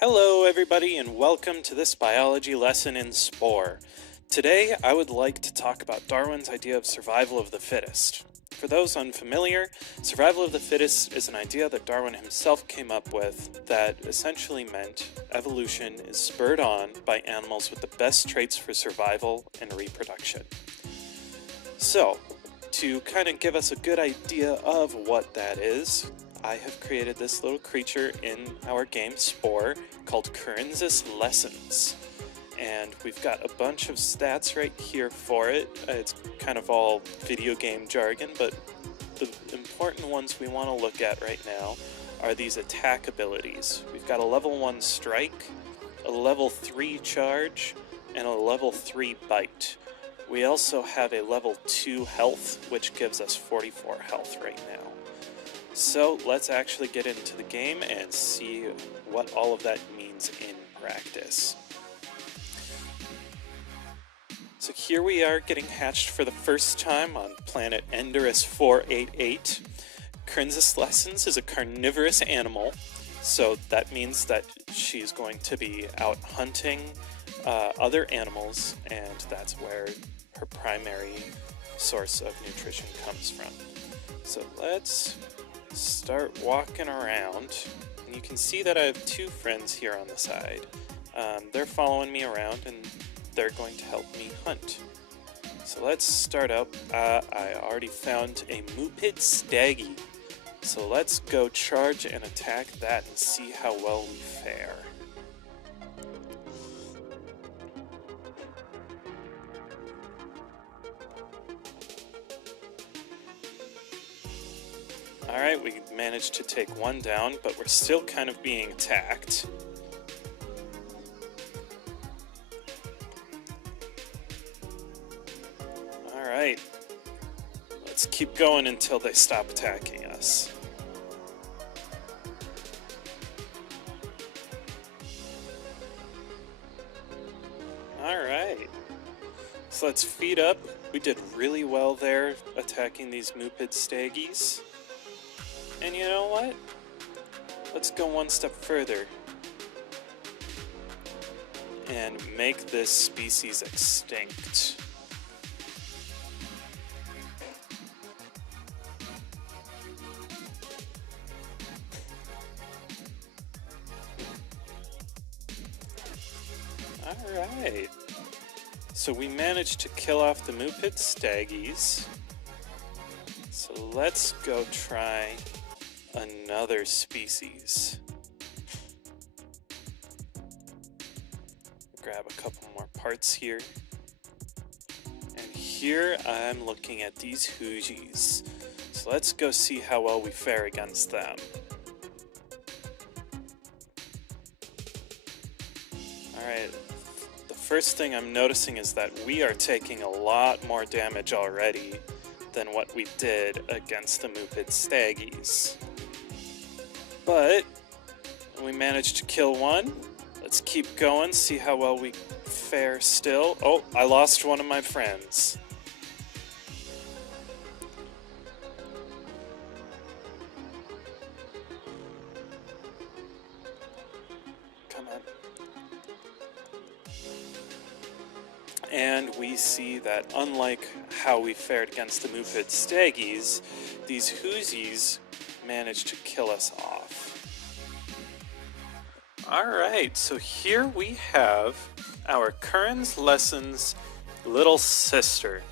Hello everybody and welcome to this biology lesson in Spore. Today I would like to talk about Darwin's idea of survival of the fittest. For those unfamiliar, survival of the fittest is an idea that Darwin himself came up with that essentially meant evolution is spurred on by animals with the best traits for survival and reproduction. So, to kind of give us a good idea of what that is, I have created this little creature in our game Spore called Currens' Lessons. And we've got a bunch of stats right here for it. It's kind of all video game jargon, but the important ones we want to look at right now are these attack abilities. We've got a level 1 strike, a level 3 charge, and a level 3 bite. We also have a level 2 health, which gives us 44 health right now. So let's actually get into the game and see what all of that means in practice. So here we are getting hatched for the first time on planet Enderus 488. Currens' Lessons is a carnivorous animal, so that means that she's going to be out hunting other animals, and that's where her primary source of nutrition comes from. So let's start walking around, and you can see that I have two friends here on the side. They're following me around and they're going to help me hunt. So let's start up. I already found a Mupid Staggy, so let's go charge and attack that and see how well we fare. Alright, we managed to take one down, but we're still kind of being attacked. Alright, let's keep going until they stop attacking us. Alright, so let's feed up. We did really well there attacking these Mupid Staggies. And you know what? Let's go one step further and make this species extinct. Alright, so we managed to kill off the Mupid Staggies. So let's go try another species. Grab a couple more parts here. And here I'm looking at these Hoogies. So let's go see how well we fare against them. Alright, the first thing I'm noticing is that we are taking a lot more damage already than what we did against the Mupid Staggies. But we managed to kill one. Let's keep going, see how well we fare still. Oh, I lost one of my friends. Come on. And we see that unlike how we fared against the Mupid Staggies, these Hoogies managed to kill us off. Alright, so here we have our Currens' Lessons little sister.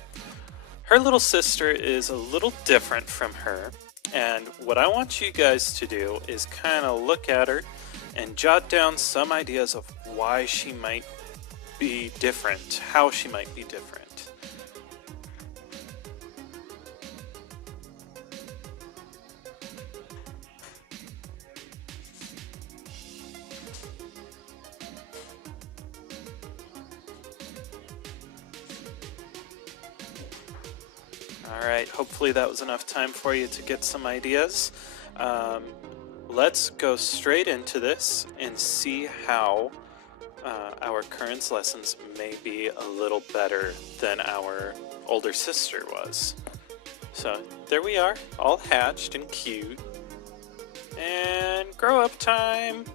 Her little sister is a little different from her, and what I want you guys to do is kind of look at her and jot down some ideas of why she might be different, how she might be different. Alright, hopefully that was enough time for you to get some ideas. Let's go straight into this and see how our Currens' Lessons may be a little better than our older sister was. So there we are, all hatched and cute. And grow up time!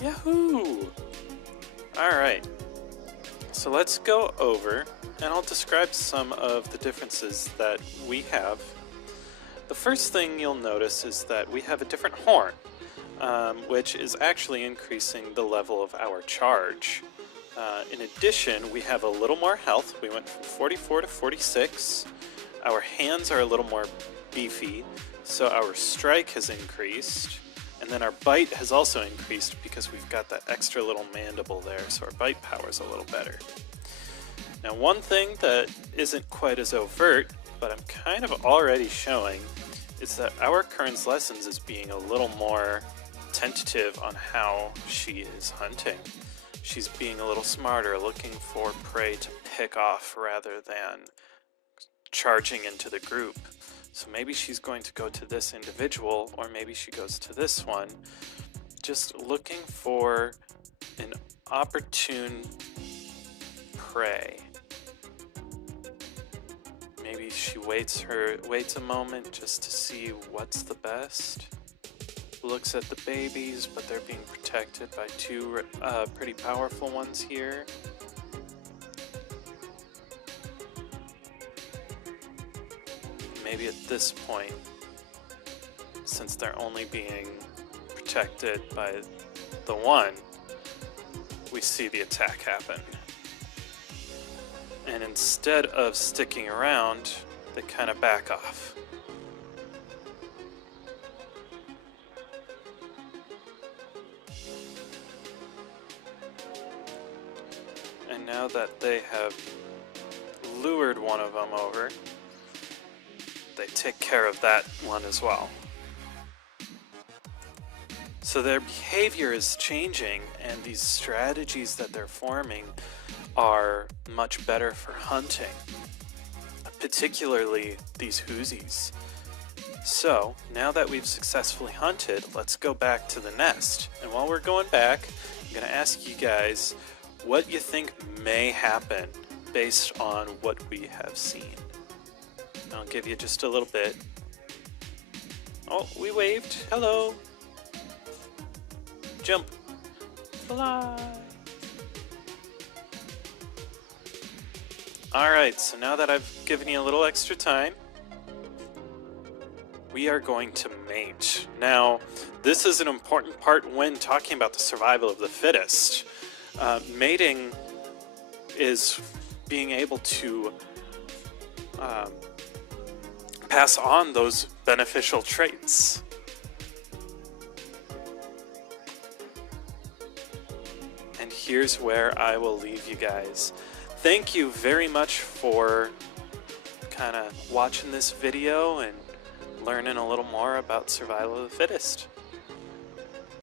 Yahoo! Alright, so let's go over and I'll describe some of the differences that we have. The first thing you'll notice is that we have a different horn, which is actually increasing the level of our charge. In addition, we have a little more health. We went from 44 to 46. Our hands are a little more beefy, so our strike has increased. And then our bite has also increased because we've got that extra little mandible there, so our bite power is a little better. Now, one thing that isn't quite as overt, but I'm kind of already showing, is that our Kern's Lessons is being a little more tentative on how she is hunting. She's being a little smarter, looking for prey to pick off rather than charging into the group. So maybe she's going to go to this individual, or maybe she goes to this one, just looking for an opportune prey. Maybe she waits a moment just to see what's the best. Looks at the babies, but they're being protected by two pretty powerful ones here. Maybe at this point, since they're only being protected by the one, we see the attack happen. And instead of sticking around, they kind of back off. And now that they have lured one of them over, they take care of that one as well. So their behavior is changing, and these strategies that they're forming are much better for hunting, particularly these Whoosies. So now that we've successfully hunted, let's go back to the nest. And while we're going back, I'm going to ask you guys what you think may happen based on what we have seen. I'll give you just a little bit. Oh, we waved. Hello. Jump. Fly. Alright, so now that I've given you a little extra time, we are going to mate. Now, this is an important part when talking about the survival of the fittest. Mating is being able to pass on those beneficial traits. And here's where I will leave you guys. Thank you very much for kind of watching this video and learning a little more about survival of the fittest.